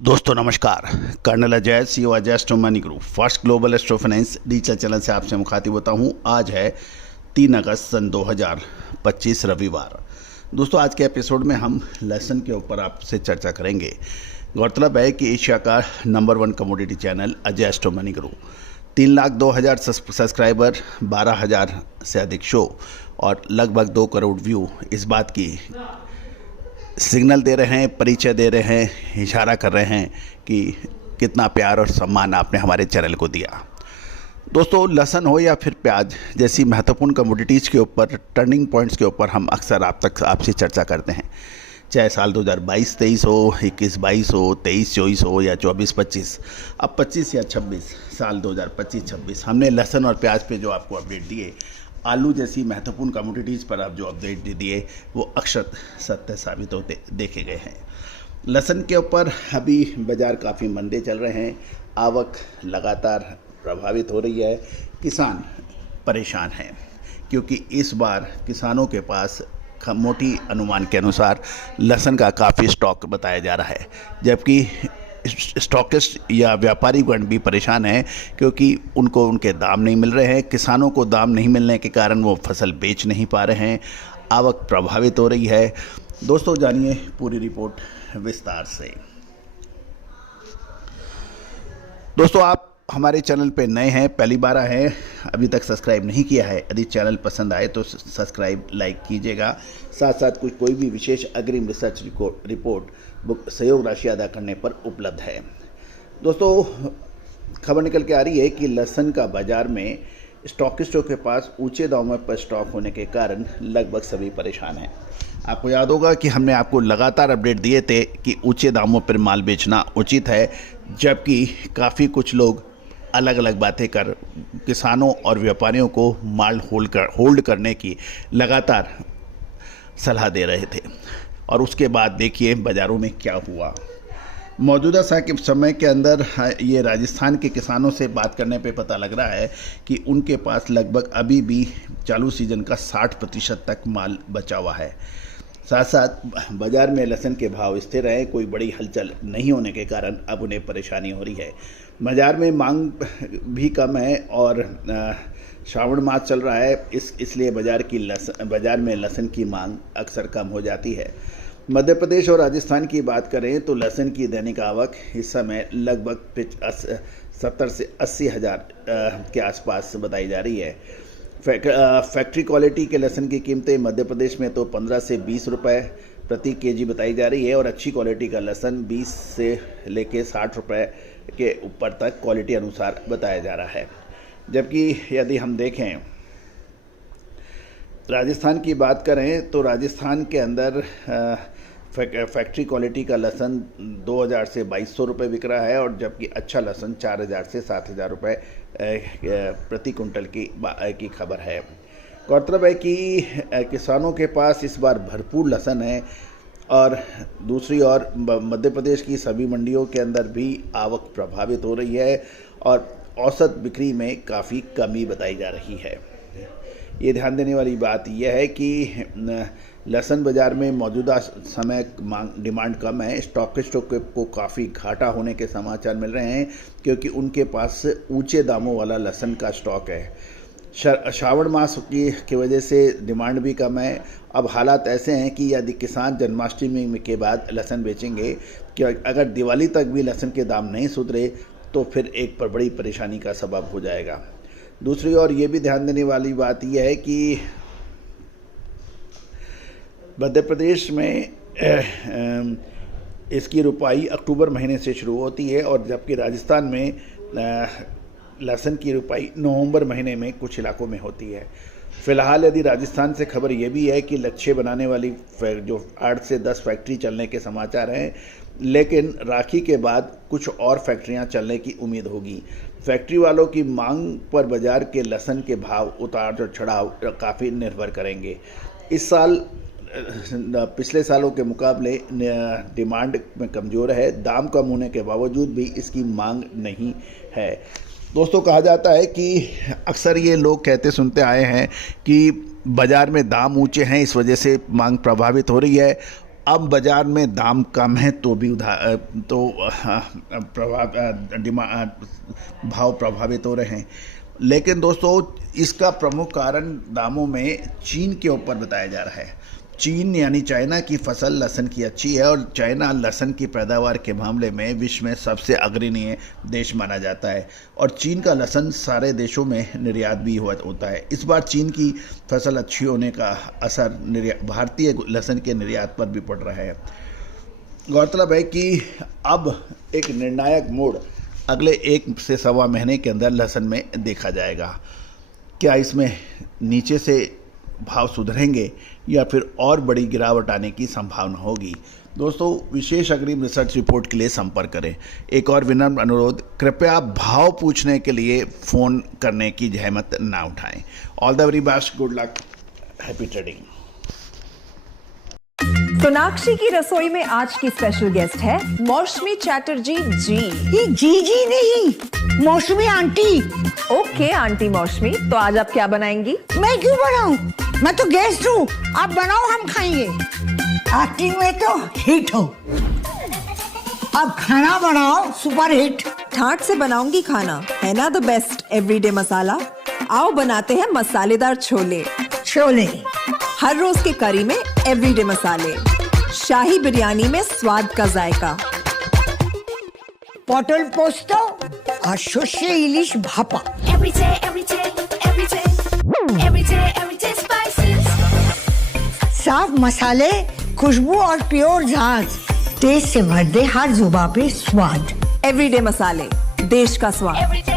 दोस्तों नमस्कार। Colonel Ajay CEO Ajay Astro Money Group first global astro finance digital channel से आपसे मुखातिब होता हूं। आज है 3 अगस्त सन 2025 रविवार। दोस्तों आज के एपिसोड में हम लेसन के ऊपर आपसे चर्चा करेंगे। गौरतलब है कि एशिया का number 1 commodity channel Ajay Astro Money group 3,02,000 subscriber, 12,000 से अधिक शो और लगभग 2 करोड़ व्यू इस बात की सिग्नल दे रहे हैं, परिचय दे रहे हैं, इशारा कर रहे हैं कि कितना प्यार और सम्मान आपने हमारे चैनल को दिया। दोस्तों लहसुन हो या फिर प्याज जैसी महत्वपूर्ण कमोडिटीज़ के ऊपर, टर्निंग पॉइंट्स के ऊपर हम अक्सर आपसे चर्चा करते हैं। चाहे साल 2022-23 हो, 21-22 हो, 23-24 हो या 24-25, अब 25 या 26 साल 2025-26 हमने लहसुन और प्याज पे जो आपको अपडेट दिए, आलू जैसी महत्वपूर्ण कमोडिटीज़ पर आप जो अपडेट दिए वो अक्षर सत्य साबित होते देखे गए हैं। लहसुन के ऊपर अभी बाज़ार काफ़ी मंदे चल रहे हैं, आवक लगातार प्रभावित हो रही है, किसान परेशान हैं क्योंकि इस बार किसानों के पास मोटी अनुमान के अनुसार लहसुन का काफ़ी स्टॉक बताया जा रहा है, जबकि स्टॉकिस्ट या व्यापारी गण भी परेशान हैं क्योंकि उनको उनके दाम नहीं मिल रहे हैं। किसानों को दाम नहीं मिलने के कारण वो फसल बेच नहीं पा रहे हैं, आवक प्रभावित हो रही है। दोस्तों जानिए पूरी रिपोर्ट विस्तार से। दोस्तों आप हमारे चैनल पे नए हैं, पहली बार आए हैं, अभी तक सब्सक्राइब नहीं किया है, यदि चैनल पसंद आए तो सब्सक्राइब लाइक कीजिएगा। साथ साथ कोई भी विशेष अग्रिम रिसर्च रिपोर्ट बुक सहयोग राशि अदा करने पर उपलब्ध है। दोस्तों खबर निकल के आ रही है कि लहसुन का बाजार में स्टॉकिस्टों के पास ऊंचे दामों पर स्टॉक होने के कारण लगभग सभी परेशान हैं। आपको याद होगा कि हमने आपको लगातार अपडेट दिए थे कि ऊंचे दामों पर माल बेचना उचित है, जबकि काफ़ी कुछ लोग अलग अलग बातें कर किसानों और व्यापारियों को माल होल्ड करने की लगातार सलाह दे रहे थे। और उसके बाद देखिए बाज़ारों में क्या हुआ। मौजूदा समय के अंदर ये राजस्थान के किसानों से बात करने पे पता लग रहा है कि उनके पास लगभग अभी भी चालू सीज़न का 60% तक माल बचा हुआ है। साथ साथ बाज़ार में लहसुन के भाव स्थिर रहे, कोई बड़ी हलचल नहीं होने के कारण अब उन्हें परेशानी हो रही है। बाज़ार में मांग भी कम है और श्रावण मास चल रहा है, इसलिए बाज़ार में लहसुन की मांग अक्सर कम हो जाती है। मध्य प्रदेश और राजस्थान की बात करें तो लहसुन की दैनिक आवक इस समय लगभग 70 से 80 हज़ार के आसपास बताई जा रही है। फैक्ट्री क्वालिटी के लहसुन की कीमतें मध्य प्रदेश में तो 15 से 20 रुपये प्रति केजी बताई जा रही है और अच्छी क्वालिटी का लहसुन 20 से लेके 60 रुपये के ऊपर तक क्वालिटी अनुसार बताया जा रहा है। जबकि यदि हम देखें राजस्थान की बात करें तो राजस्थान के अंदर फैक्ट्री क्वालिटी का लहसुन 2,000 से 2,200 रुपये बिक रहा है और जबकि अच्छा लहसुन 4,000 से 7,000 रुपये प्रति कुंटल की खबर है। गौरतलब है कि किसानों के पास इस बार भरपूर लहसुन है और दूसरी ओर मध्य प्रदेश की सभी मंडियों के अंदर भी आवक प्रभावित हो रही है और औसत बिक्री में काफ़ी कमी बताई जा रही है। ये ध्यान देने वाली बात यह है कि लहसुन बाज़ार में मौजूदा समय डिमांड कम है। स्टॉकिस्टों को काफ़ी घाटा होने के समाचार मिल रहे हैं क्योंकि उनके पास ऊंचे दामों वाला लहसुन का स्टॉक है। श्रावण मास की वजह से डिमांड भी कम है। अब हालात ऐसे हैं कि यदि किसान जन्माष्टमी के बाद लहसुन बेचेंगे कि अगर दिवाली तक भी लहसुन के दाम नहीं सुधरे तो फिर एक बड़ी परेशानी का सबब हो जाएगा। दूसरी ओर ये भी ध्यान देने वाली बात यह है कि मध्य प्रदेश में इसकी रुपाई अक्टूबर महीने से शुरू होती है और जबकि राजस्थान में लहसुन की रुपाई नवंबर महीने में कुछ इलाकों में होती है। फिलहाल यदि राजस्थान से खबर ये भी है कि लच्छे बनाने वाली जो 8 से 10 फैक्ट्री चलने के समाचार हैं, लेकिन राखी के बाद कुछ और फैक्ट्रियां चलने की उम्मीद होगी। फैक्ट्री वालों की मांग पर बाजार के लहसुन के भाव उतार और चढ़ाव काफ़ी निर्भर करेंगे। इस साल पिछले सालों के मुकाबले डिमांड में कमज़ोर है, दाम कम होने के बावजूद भी इसकी मांग नहीं है। दोस्तों कहा जाता है कि अक्सर ये लोग कहते सुनते आए हैं कि बाज़ार में दाम ऊंचे हैं, इस वजह से मांग प्रभावित हो रही है। अब बाज़ार में दाम कम है तो भी भाव प्रभावित हो रहे हैं। लेकिन दोस्तों इसका प्रमुख कारण दामों में चीन के ऊपर बताया जा रहा है। चीन यानी चाइना की फसल लहसुन की अच्छी है और चाइना लहसुन की पैदावार के मामले में विश्व में सबसे अग्रणी देश माना जाता है और चीन का लहसुन सारे देशों में निर्यात भी होता है। इस बार चीन की फसल अच्छी होने का असर भारतीय लहसुन के निर्यात पर भी पड़ रहा है। गौरतलब है कि अब एक निर्णायक मोड़ अगले 1 से सवा महीने के अंदर लहसुन में देखा जाएगा। क्या इसमें नीचे से भाव सुधरेंगे या फिर और बड़ी गिरावट आने की संभावना होगी? दोस्तों विशेष अग्रिम रिसर्च रिपोर्ट के लिए संपर्क करें। एक और विनम्र अनुरोध, कृपया भाव पूछने के लिए फ़ोन करने की जहमत ना उठाएं। All the very best, good luck, happy trading. Sonakshi की रसोई में आज की स्पेशल गेस्ट है मौसमी चैटर्जी जी। ये जी नहीं, मौसमी आंटी। ओके आंटी मौसमी, तो आज आप क्या बनाएंगी? मैं क्यों बनाऊं? मैं तो गेस्ट हूँ, आप बनाओ, हम खाएंगे। एक्टिंग में तो हिट हो, अब खाना बनाओ सुपर हिट। ठाट से बनाऊंगी खाना, है ना द बेस्ट एवरीडे मसाला। आओ बनाते हैं मसालेदार छोले। छोले हर रोज के करी में एवरीडे मसाले, शाही बिरयानी में स्वाद का जायका। पटल पोस्तो और शोषे इलिश भापा। साफ मसाले, खुशबू और प्योर झांझ, टेस्ट से भर दे हर जुबां पे स्वाद। एवरीडे मसाले, देश का स्वाद।